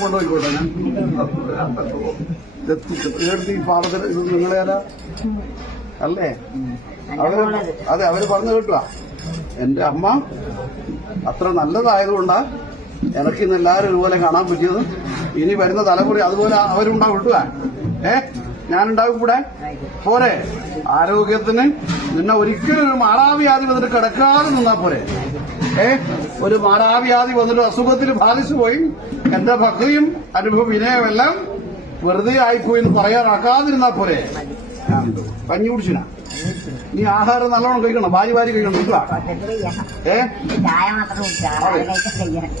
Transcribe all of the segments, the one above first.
കൊണ്ടുപോയിക്കോട്ടെ ഞാൻ ഈ പാടത്തിൽ ഇത് നിങ്ങളേതാ അല്ലേ? അതെ, അവര് പറഞ്ഞു കേട്ടുക. എന്റെ അമ്മ അത്ര നല്ലതായതുകൊണ്ടാ എനിക്ക് ഇന്ന് എല്ലാവരും ഇതുപോലെ കാണാൻ പറ്റിയത്. ഇനി വരുന്ന തലമുറ അതുപോലെ അവരുണ്ടാവും കിട്ടുക. ഞാനുണ്ടാവും കൂടെ പോരെ. ആരോഗ്യത്തിന് നിന്നെ ഒരിക്കലും ഒരു മാറാവ്യാധി വന്നിട്ട് കിടക്കാതെ നിന്നാ പോരെ. ഒരു മാറാവ്യാധി വന്നിട്ട് അസുഖത്തിൽ ബാധിച്ചു പോയി എന്റെ ഭക്തിയും അനുഭവ വിനയമെല്ലാം വെറുതെ ആയിപ്പോയി എന്ന് പറയാനാക്കാതിരുന്നാ പോരെ. കഞ്ഞി കുടിച്ചിനാ നീ ആഹാരം നല്ലോണം കഴിക്കണം, വാരി വാരി കഴിക്കണം കിട്ടുക.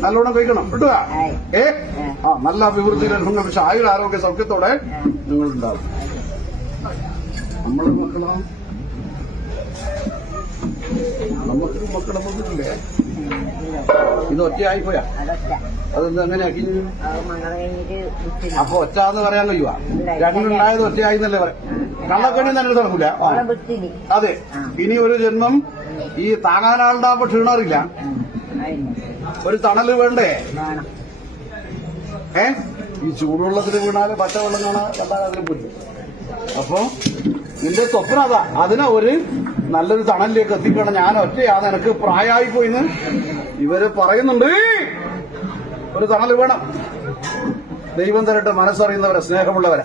നല്ലോണം കഴിക്കണം കിട്ടുക. നല്ല അഭിവൃദ്ധിയിലും പക്ഷെ ആരോഗ്യ സൗഖ്യത്തോടെ നിങ്ങളുണ്ടാവും. നമ്മളെ മക്കളാ നമുക്ക് മക്കളെ മക്കളില്ലേ? ഇത് ഒറ്റയായിപ്പോയാ? അതെന്താ അങ്ങനെയാക്കി? അപ്പൊ ഒറ്റ എന്ന് പറയാൻ കഴിയുവാ? രണ്ടുണ്ടായത് ഒറ്റയായി എന്നല്ലേ പറയാം. കള്ളക്കണി തന്നെ നടക്കൂല. അതെ, ഇനി ഒരു ജന്മം ഈ താങ്ങാനാളുണ്ടാകുമ്പോ ക്ഷീണറില്ല. ഒരു തണല് വേണ്ടേ? ഈ ചൂടുവെള്ളത്തിൽ വീണാല് പച്ചവെള്ളം കാണാൻ കണ്ടാൽ പോയി. അപ്പൊ നിന്റെ സ്വപ്നം അതാ. അതിനെ ഒരു നല്ലൊരു തണലിലേക്ക് എത്തിക്കണം. ഞാൻ ഒറ്റയാണ്, എനിക്ക് പ്രായമായി പോയിന്ന് ഇവര് പറയുന്നുണ്ട്. ഒരു തണല് വേണം. ദൈവം തരട്ടെ മനസ്സറിയുന്നവരെ, സ്നേഹമുള്ളവരെ.